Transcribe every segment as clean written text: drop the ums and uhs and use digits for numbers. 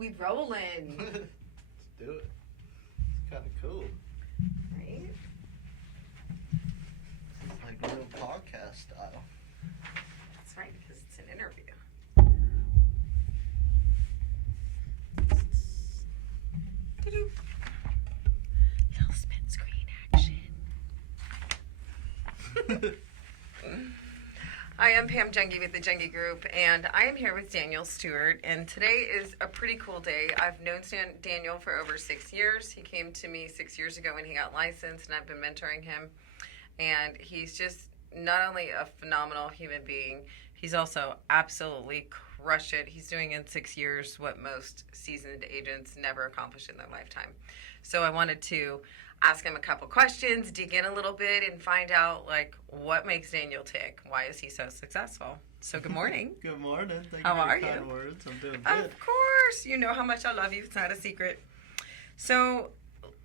We rolling. Let's do it. It's kind of cool. Right? It's like real podcast style. That's right, because it's an interview. Doo-doo. Little spin screen action. I am Pam Junge with the Junge Group, and I am here with Daniel Stewart, and today is a pretty cool day. I've known Daniel for over 6 years. He came to me 6 years ago when he got licensed, and I've been mentoring him, and he's just not only a phenomenal human being, he's also absolutely crushed it. He's doing in 6 years what most seasoned agents never accomplish in their lifetime. So I wanted to ask him a couple questions, dig in a little bit, and find out like what makes Daniel tick. Why is he so successful? So good morning. Good morning. Thank How you for are your kind you? words. I'm doing good. Of course, you know how much I love you. It's not a secret. So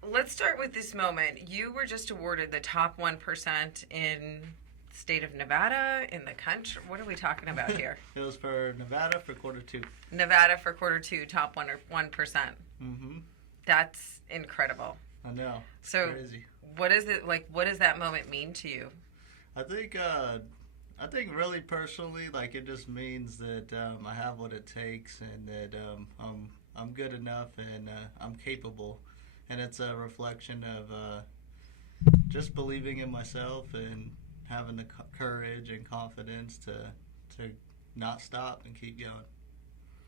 let's start with this moment. You were just awarded the top 1% in the state of Nevada, in the country. What are we talking about here? It was for Nevada for quarter 2. Nevada for quarter 2, top 1%. Mm-hmm. That's incredible. I know. So Crazy. what is it like? What does that moment mean to you? I think really personally, like it just means that I have what it takes, and that I'm good enough, and I'm capable, and it's a reflection of just believing in myself and having the courage and confidence to not stop and keep going.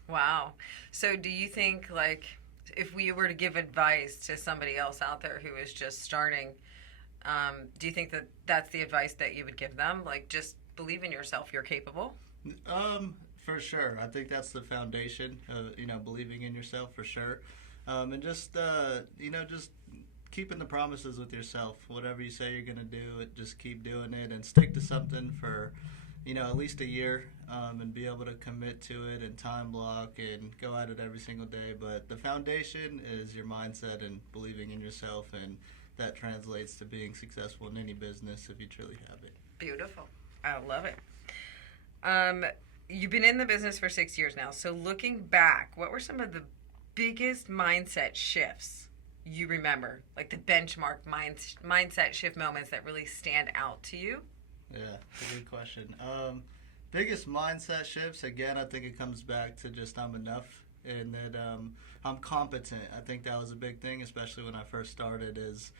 Wow. So do you think like if we were to give advice to somebody else out there who is just starting, do you think that that's the advice that you would give them? Like, just believe in yourself. You're capable. For sure. I think that's the foundation of, believing in yourself for sure. And just, just keeping the promises with yourself. Whatever you say you're going to do, just keep doing it and stick to something for, at least a year, and be able to commit to it and time block and go at it every single day. But the foundation is your mindset and believing in yourself, and that translates to being successful in any business if you truly have it. Beautiful. I love it. You've been in the business for 6 years now. So looking back, what were some of the biggest mindset shifts you remember? Like the benchmark mindset shift moments that really stand out to you? Yeah, it's a good question. Biggest mindset shifts, again, I think it comes back to just I'm enough, and that I'm competent. I think that was a big thing, especially when I first started, is,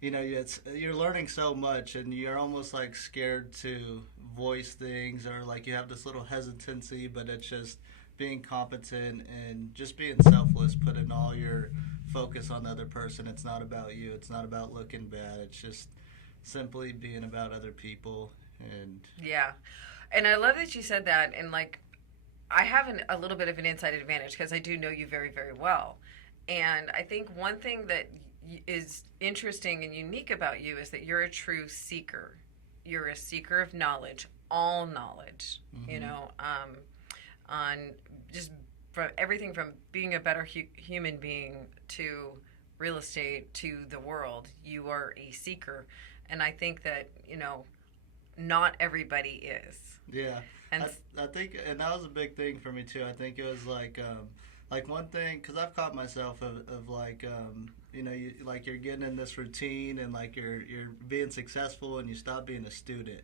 you're learning so much, and you're almost like scared to voice things, or like you have this little hesitancy, but it's just being competent and just being selfless, putting all your focus on the other person. It's not about you. It's not about looking bad. It's just simply being about other people. And yeah, and I love that you said that. And like, I have a little bit of an inside advantage because I do know you very, very well. And I think one thing that is interesting and unique about you is that you're a true seeker. You're a seeker of knowledge, all knowledge. Mm-hmm. On just from everything from being a better human being to real estate to the world. You are a seeker. And I think that, not everybody is. Yeah. And I think, and that was a big thing for me too. I think it was like one thing, because I've caught myself of like, you're getting in this routine, and like you're being successful, and you stop being a student.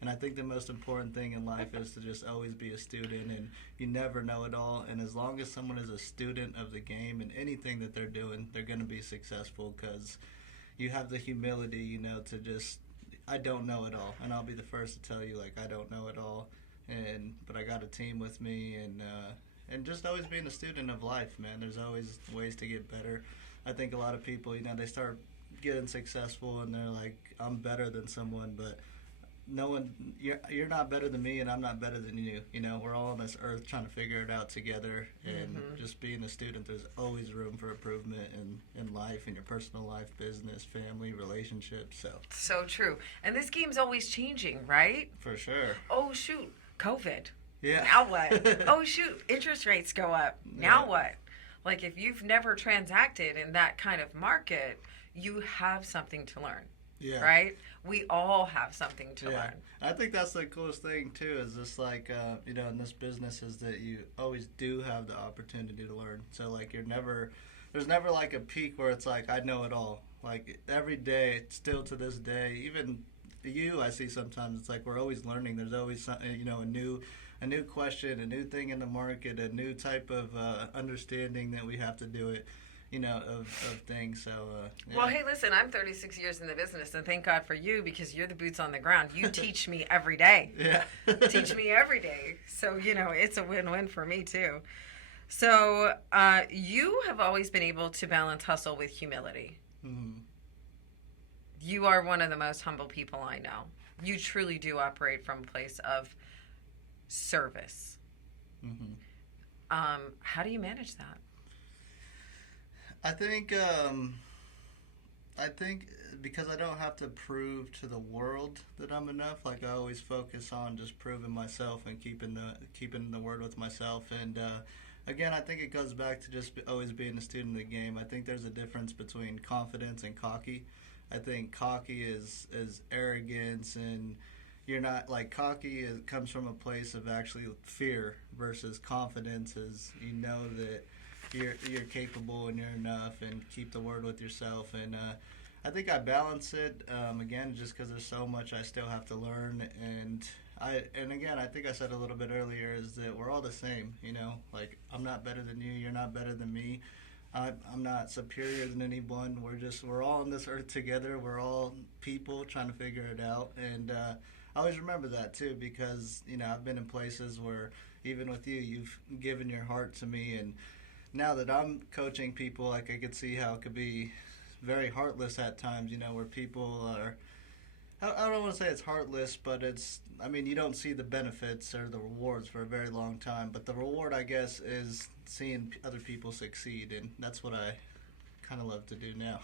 And I think the most important thing in life is to just always be a student, and you never know it all. And as long as someone is a student of the game and anything that they're doing, they're going to be successful, because you have the humility, to just, I don't know it all. And I'll be the first to tell you, like, I don't know it all. But I got a team with me, and just always being a student of life, man. There's always ways to get better. I think a lot of people, they start getting successful, and they're like, I'm better than someone, but no one, you're not better than me, and I'm not better than you. We're all on this earth trying to figure it out together, and just being a student, there's always room for improvement in life, in your personal life, business, family, relationships. So true. And this game's always changing, right? For sure. Oh, shoot. COVID. Yeah. Now what? Oh, shoot. Interest rates go up. Now what? Like, if you've never transacted in that kind of market, you have something to learn. Yeah. right? We all have something to learn. I think that's the coolest thing too. Is just like in this business is that you always do have the opportunity to learn. So like there's never like a peak where it's like I know it all. Like every day, still to this day, even you, I see sometimes it's like we're always learning. There's always something, a new question, a new thing in the market, a new type of understanding that we have to do it. Of things. So, yeah. Well, hey, listen, I'm 36 years in the business, and thank God for you because you're the boots on the ground. You teach me every day. Yeah. Teach me every day. So, it's a win-win for me, too. So, you have always been able to balance hustle with humility. Mm-hmm. You are one of the most humble people I know. You truly do operate from a place of service. Mm-hmm. How do you manage that? I think because I don't have to prove to the world that I'm enough. Like I always focus on just proving myself and keeping the word with myself. And again, I think it goes back to just always being a student of the game. I think there's a difference between confidence and cocky. I think cocky is arrogance, and you're not like cocky comes from a place of actually fear versus confidence is that you're capable and you're enough and keep the word with yourself. And I think I balance it again just because there's so much I still have to learn. And again, I think I said a little bit earlier is that we're all the same. Like I'm not better than you, you're not better than me. I'm not superior than anyone. We're all on this earth together. We're all people trying to figure it out. And I always remember that too because I've been in places where even with you, you've given your heart to me. And now that I'm coaching people, like I could see how it could be very heartless at times, where people are, I don't want to say it's heartless, but you don't see the benefits or the rewards for a very long time. But the reward, I guess, is seeing other people succeed. And that's what I kind of love to do now.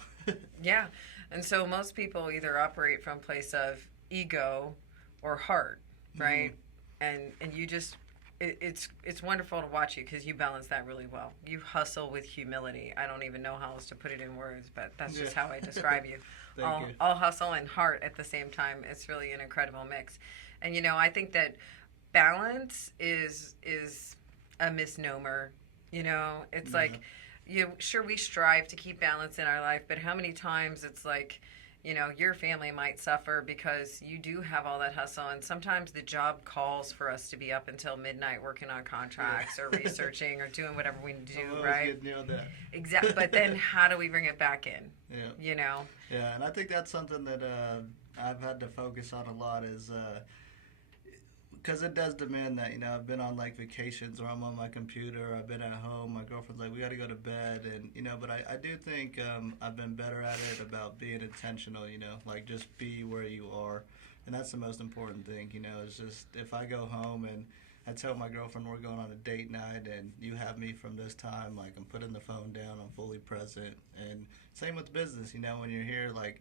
Yeah. And so most people either operate from a place of ego or heart, right? Mm-hmm. And you just... It's wonderful to watch you because you balance that really well. You hustle with humility. I don't even know how else to put it in words, but that's just how I describe you. All hustle and heart at the same time. It's really an incredible mix. And, I think that balance is a misnomer. It's like, sure, we strive to keep balance in our life, but how many times it's like, your family might suffer because you do have all that hustle. And sometimes the job calls for us to be up until midnight working on contracts or researching or doing whatever we do, right? Exactly. But then how do we bring it back in? Yeah. Yeah, and I think that's something that I've had to focus on a lot is because it does demand that, I've been on like vacations where I'm on my computer, I've been at home, my girlfriend's like, we got to go to bed. And, but I do think I've been better at it about being intentional, like just be where you are. And that's the most important thing, is just if I go home and I tell my girlfriend we're going on a date night and you have me from this time, like I'm putting the phone down, I'm fully present. And same with business, when you're here, like,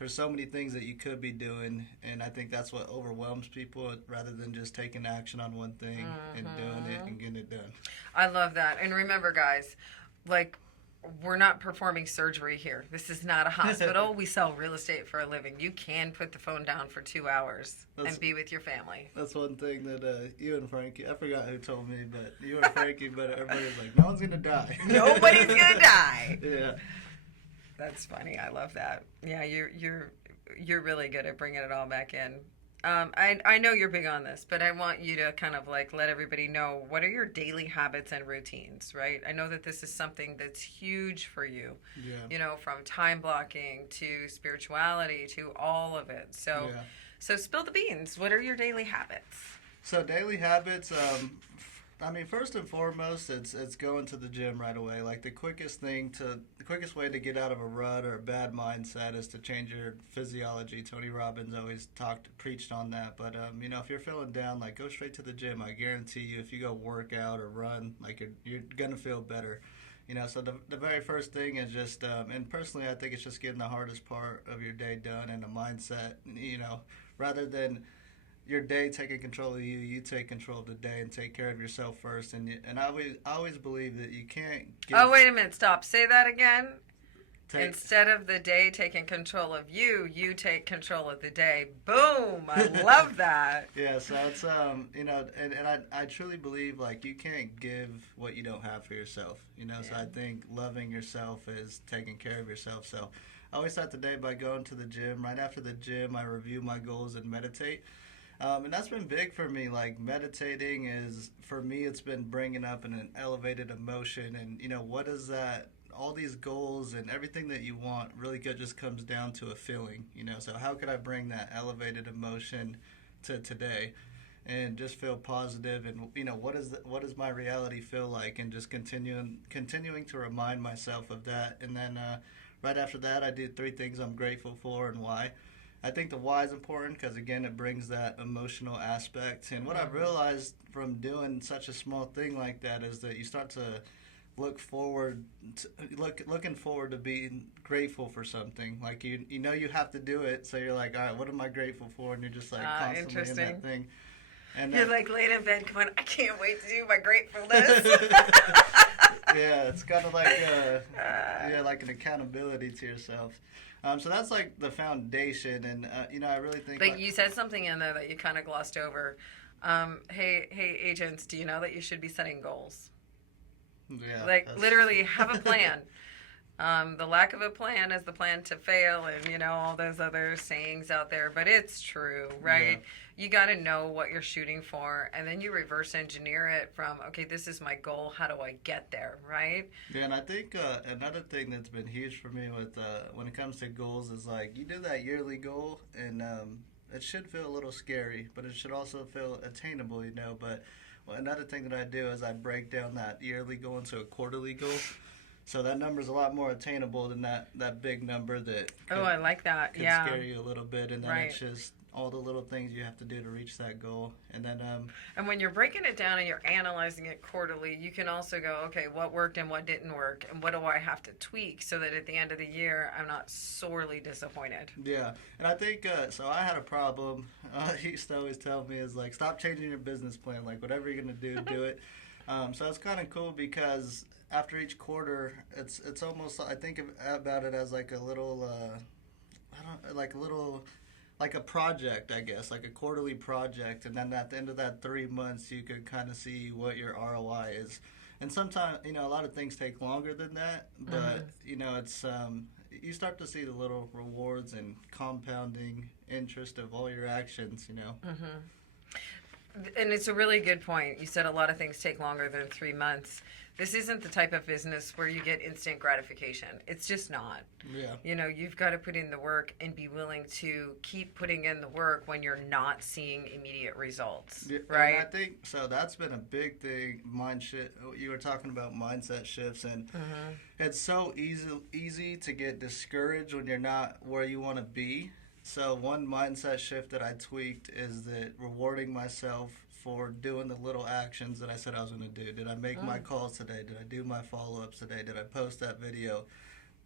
there's so many things that you could be doing, and I think that's what overwhelms people rather than just taking action on one thing and doing it and getting it done. I love that. And remember, guys, like, we're not performing surgery here. This is not a hospital. We sell real estate for a living. You can put the phone down for 2 hours and be with your family. That's one thing that you and Frankie, I forgot who told me, but you and Frankie, but everybody's like, no one's going to die. Nobody's going to die. Yeah. That's funny. I love that. Yeah, you're really good at bringing it all back in. I know you're big on this, but I want you to kind of like let everybody know what are your daily habits and routines, right? I know that this is something that's huge for you. Yeah. From time blocking to spirituality to all of it. So, So spill the beans. What are your daily habits? So daily habits. First and foremost, it's going to the gym right away. Like the quickest way to get out of a rut or a bad mindset is to change your physiology. Tony Robbins always preached on that. But if you're feeling down, like go straight to the gym. I guarantee you, if you go work out or run, like you're gonna feel better. So the very first thing is just, and personally, I think it's just getting the hardest part of your day done and the mindset. Rather than your day taking control of you, you take control of the day and take care of yourself first. And I always believe that you can't Oh, wait a minute. Stop. Say that again. Instead of the day taking control of you, you take control of the day. Boom! I love that. Yeah, so it's and I truly believe like you can't give what you don't have for yourself. So I think loving yourself is taking care of yourself. So I always start the day by going to the gym. Right after the gym, I review my goals and meditate. And that's been big for me. Like meditating is, for me, it's been bringing up an elevated emotion. And what is that? All these goals and everything that you want really just comes down to a feeling. So how could I bring that elevated emotion to today and just feel positive? And what does my reality feel like? And just continuing to remind myself of that. And then right after that, I do 3 things I'm grateful for and why. I think the why is important because, again, it brings that emotional aspect. And what I've realized from doing such a small thing like that is that you start to looking forward to being grateful for something. Like you have to do it, so you're like, all right, what am I grateful for? And you're just like constantly in that thing. And you're like laying in bed going, I can't wait to do my gratefulness. Yeah, it's kind of like like an accountability to yourself. So that's like the foundation, and I really think. But you said something in there that you kind of glossed over. Hey, agents, do you know that you should be setting goals? Yeah, like literally have a plan. The lack of a plan is the plan to fail, and all those other sayings out there, but it's true, right? Yeah. You got to know what you're shooting for, and then you reverse engineer it from, okay, this is my goal, how do I get there, right? Yeah, and I think another thing that's been huge for me with when it comes to goals is like you do that yearly goal, and it should feel a little scary, but it should also feel attainable, but another thing that I do is I break down that yearly goal into a quarterly goal. So that number is a lot more attainable than that big number that I like that. Can scare you a little bit, and then it's just all the little things you have to do to reach that goal. And then and when you're breaking it down and you're analyzing it quarterly, you can also go, okay, what worked and what didn't work, and what do I have to tweak so that at the end of the year I'm not sorely disappointed. Yeah, and I think so I had a problem. He used to always tell me is like, stop changing your business plan. Like whatever you're gonna do it. So it's kind of cool because after each quarter, it's almost, I think about it as like a little like a project, I guess, like a quarterly project, and then at the end of that 3 months, you could kind of see what your ROI is. And sometimes, a lot of things take longer than that, but it's you start to see the little rewards and compounding interest of all your actions. And it's a really good point. You said a lot of things take longer than 3 months. This isn't the type of business where you get instant gratification. It's just not. Yeah. You've got to put in the work and be willing to keep putting in the work when you're not seeing immediate results, right? And I think, so that's been a big thing, you were talking about mindset shifts, and it's so easy to get discouraged when you're not where you want to be. So one mindset shift that I tweaked is that rewarding myself for doing the little actions that I said I was going to do. Did I make my calls today? Did I do my follow-ups today? Did I post that video?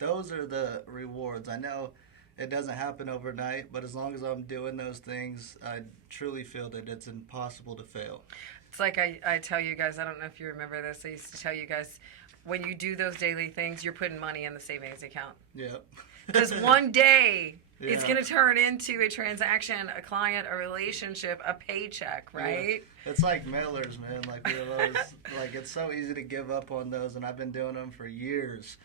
Those are the rewards. I know it doesn't happen overnight, but as long as I'm doing those things, I truly feel that it's impossible to fail. It's like I tell you guys, I don't know if you remember this, I used to tell you guys, when you do those daily things, you're putting money in the savings account. Yeah. Because one day it's going to turn into a transaction, a client, a relationship, a paycheck, right? Yeah. It's like mailers, man. Like we always, like it's so easy to give up on those, and I've been doing them for years.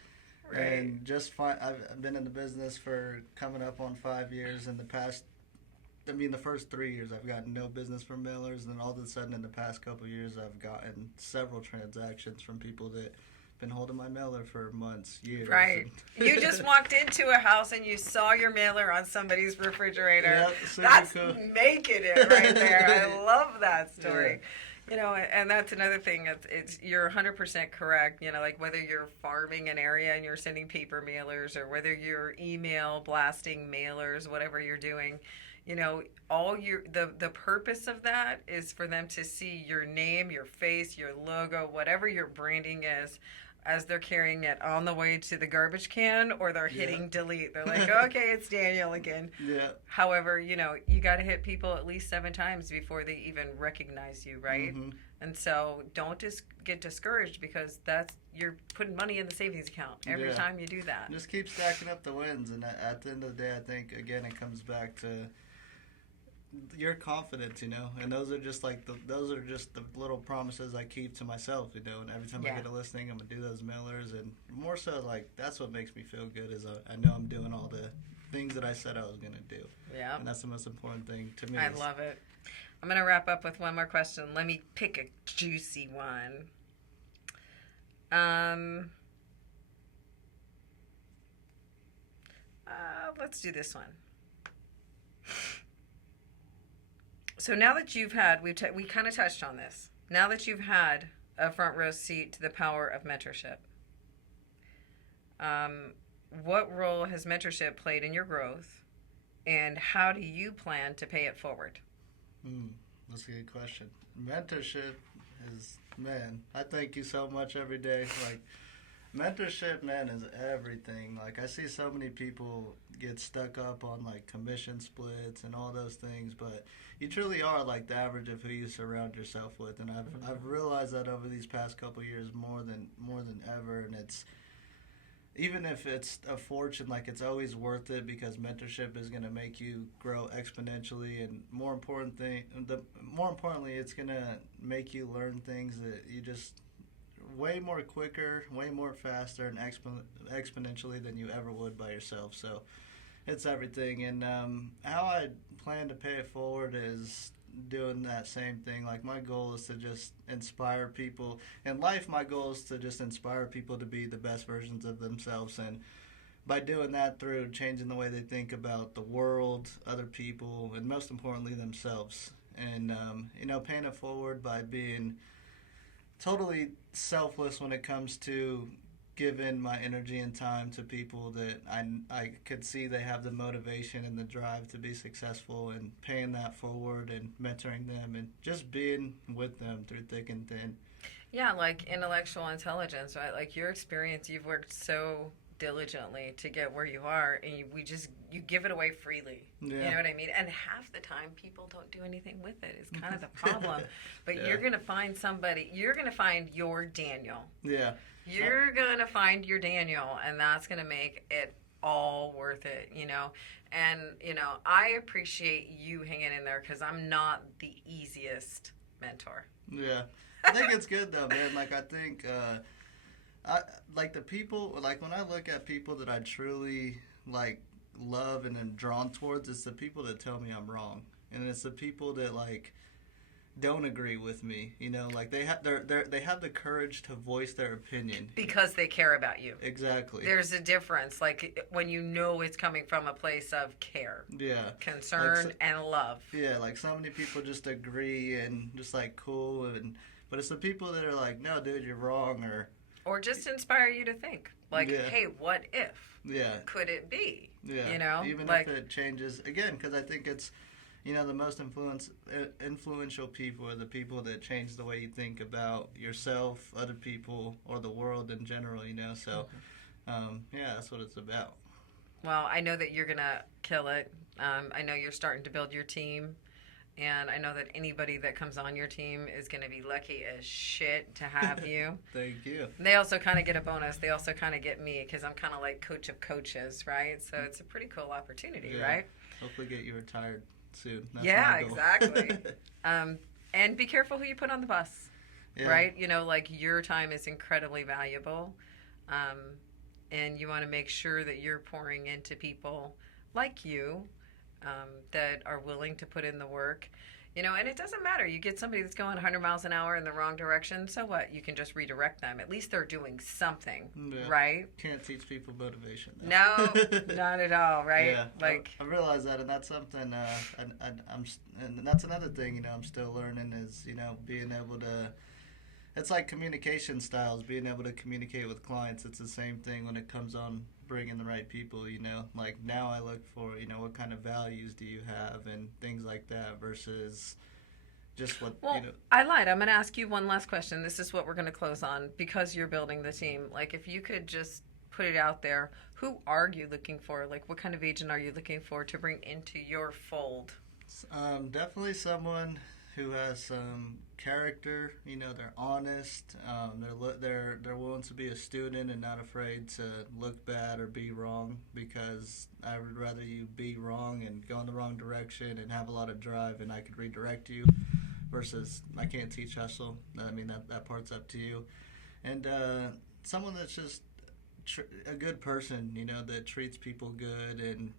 Right. And I've been in the business for coming up on 5 years. In the first 3 years, I've gotten no business from mailers, and then all of a sudden, in the past couple of years, I've gotten several transactions from people that been holding my mailer for months, years. Right. You just walked into a house and you saw your mailer on somebody's refrigerator. Yep, that's cool. Making it right there. I love that story. Yeah. And that's another thing. It's you're 100% correct. Like whether you're farming an area and you're sending paper mailers, or whether you're email blasting mailers, whatever you're doing. The purpose of that is for them to see your name, your face, your logo, whatever your branding is, as they're carrying it on the way to the garbage can, or they're hitting delete. They're like, okay, it's Daniel again. Yeah. However, you got to hit people at least 7 times before they even recognize you, right? And so don't just get discouraged because you're putting money in the savings account every time you do that. Just keep stacking up the wins, and at the end of the day, I think again it comes back to your confidence, and those are just the little promises I keep to myself, and every time I get a listing, I'm gonna do those mailers, and more so like that's what makes me feel good is I know I'm doing all the things that I said I was gonna do. Yeah, and that's the most important thing to me. I love it. I'm going to wrap up with one more question. Let me pick a juicy one. Let's do this one. So now that you've had, we kind of touched on this. Now that you've had a front row seat to the power of mentorship, what role has mentorship played in your growth, and how do you plan to pay it forward? That's a good question. Mentorship is, man, I thank you so much every day. Like, mentorship, man, is everything. Like, I see so many people get stuck up on, like, commission splits and all those things, but you truly are, like, the average of who you surround yourself with. And I've realized that over these past couple of years more than ever, and it's, even if it's a fortune, like it's always worth it because mentorship is going to make you grow exponentially, and more importantly, it's going to make you learn things that you just way more quicker, way more faster, and exponentially than you ever would by yourself. So it's everything. And how I plan to pay it forward is doing that same thing. Like, my goal is to just inspire people in life. My goal is to just inspire people to be the best versions of themselves, and by doing that through changing the way they think about the world, other people, and most importantly themselves. And paying it forward by being totally selfless when it comes to giving my energy and time to people that I could see they have the motivation and the drive to be successful, and paying that forward and mentoring them and just being with them through thick and thin. Yeah, like intellectual intelligence, right? Like your experience, you've worked so diligently to get where you are, and you give it away freely. Yeah. You know what I mean? And half the time people don't do anything with it. It's kind of the problem. But you're going to find you're going to find your Daniel. Yeah. You're going to find your Daniel, and that's going to make it all worth it, And, I appreciate you hanging in there because I'm not the easiest mentor. Yeah. I think it's good, though, man. Like, I think, like, the people, like, when I look at people that I truly, like, love and am drawn towards, it's the people that tell me I'm wrong. And it's the people that, like, don't agree with me, like they have the courage to voice their opinion because they care about you. Exactly. There's a difference, like when it's coming from a place of care, concern, like, and love. Yeah, like so many people just agree and just like cool, but it's the people that are like, no, dude, you're wrong, or just inspire you to think, like, hey, what if? Yeah. Could it be? Yeah. Even like, if it changes again, because I think it's. The most influential people are the people that change the way you think about yourself, other people, or the world in general, So, that's what it's about. Well, I know that you're going to kill it. I know you're starting to build your team. And I know that anybody that comes on your team is going to be lucky as shit to have you. Thank you. They also kind of get a bonus. They also kind of get me because I'm kind of like coach of coaches, right? So it's a pretty cool opportunity, right? Hopefully get you retired soon. That's exactly. And be careful who you put on the bus, right? Like your time is incredibly valuable, and you want to make sure that you're pouring into people like you that are willing to put in the work. And it doesn't matter. You get somebody that's going 100 miles an hour in the wrong direction, so what? You can just redirect them. At least they're doing something, right? Can't teach people motivation, though. No, not at all, right? Yeah, like I realize that, and that's something, and that's another thing, I'm still learning is, being able to, it's like communication styles, being able to communicate with clients. It's the same thing when it comes on bringing the right people, like now I look for, what kind of values do you have and things like that versus just what, I lied. I'm going to ask you one last question. This is what we're going to close on because you're building the team. Like if you could just put it out there, who are you looking for? Like what kind of agent are you looking for to bring into your fold? Definitely someone who has some character. You know, they're honest. They're willing to be a student and not afraid to look bad or be wrong, because I would rather you be wrong and go in the wrong direction and have a lot of drive, and I could redirect you, versus I can't teach hustle. I mean, that part's up to you. And someone that's just a good person, you know, that treats people good and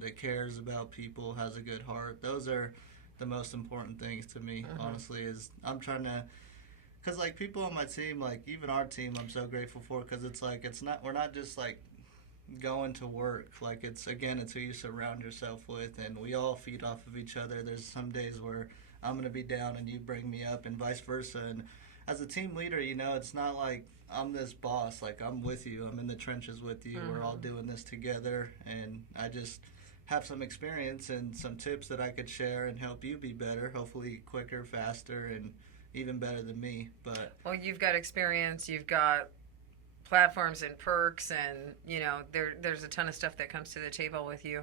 that cares about people, has a good heart. Those are the most important things to me, honestly, is I'm trying to, because like people on my team, like even our team, I'm so grateful for, because it's like, we're not just like going to work. Like it's who you surround yourself with, and we all feed off of each other. There's some days where I'm going to be down and you bring me up, and vice versa. And as a team leader, you know, it's not like I'm this boss. Like I'm with you. I'm in the trenches with you. We're all doing this together, and I just have some experience and some tips that I could share and help you be better, hopefully quicker, faster, and even better than me. But well, you've got experience, you've got platforms and perks, and you know there's a ton of stuff that comes to the table with you.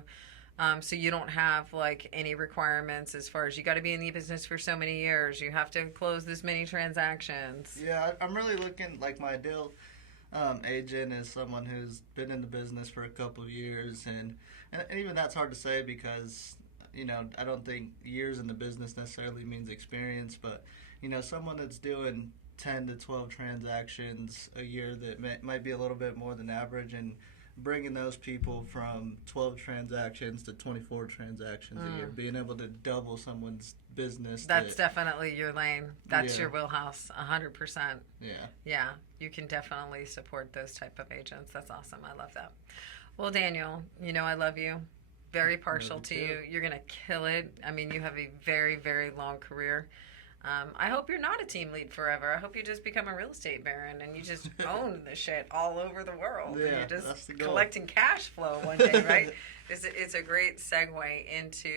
So you don't have like any requirements as far as you got to be in the business for so many years. You have to close this many transactions. Yeah, I'm really looking, like my ideal agent is someone who's been in the business for a couple of years, and even that's hard to say, because you know, I don't think years in the business necessarily means experience, but you know, someone that's doing 10 to 12 transactions a year that might be a little bit more than average, and bringing those people from 12 transactions to 24 transactions a year, being able to double someone's business. That's definitely your lane. That's your wheelhouse, 100%. Yeah. Yeah, you can definitely support those type of agents. That's awesome. I love that. Well, Daniel, you know I love you. Very partial to you. You're going to kill it. I mean, you have a very, very long career. I hope you're not a team lead forever. I hope you just become a real estate baron and you just own the shit all over the world. Yeah, and you're just that's the goal. collecting cash flow one day, right? It's a great segue into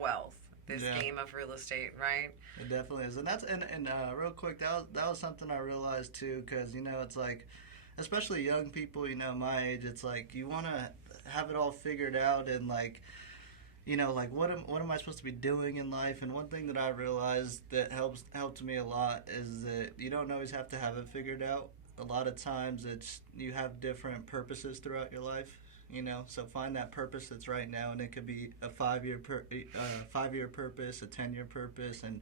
wealth, this game of real estate, right? It definitely is. And that's and real quick, that was something I realized too, because you know, it's like, especially young people, you know, my age, it's like you want to have it all figured out, and like, you know, like what am I supposed to be doing in life? And one thing that I realized that helped me a lot is that you don't always have to have it figured out. A lot of times you have different purposes throughout your life, you know, so find that purpose that's right now, and it could be a 5-year purpose, a 10-year purpose, and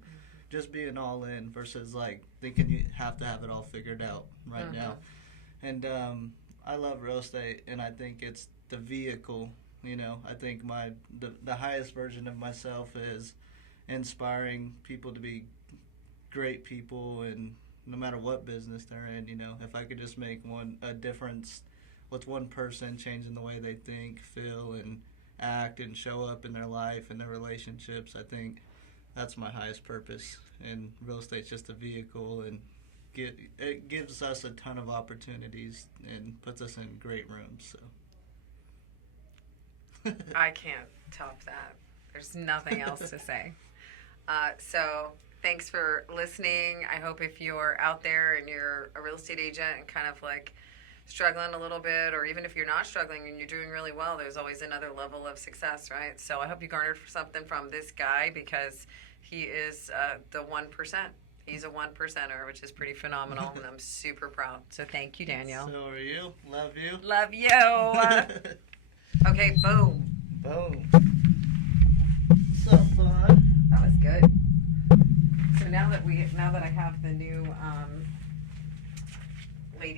just being all in, versus like thinking you have to have it all figured out right now. And I love real estate, and I think it's the vehicle. You know, I think the highest version of myself is inspiring people to be great people, and no matter what business they're in, you know, if I could just make a difference with one person, changing the way they think, feel, and act, and show up in their life and their relationships, I think that's my highest purpose. And real estate's just a vehicle, and it gives us a ton of opportunities and puts us in great rooms, so. I can't top that. There's nothing else to say. So thanks for listening. I hope if you're out there and you're a real estate agent and kind of like struggling a little bit, or even if you're not struggling and you're doing really well, there's always another level of success, right? So I hope you garnered something from this guy, because he is the 1%. He's a 1%er, which is pretty phenomenal, and I'm super proud. So thank you, Daniel. So are you. Love you. Love you. Okay, boom. Boom. What's up, bud? That was good. So now that I have the new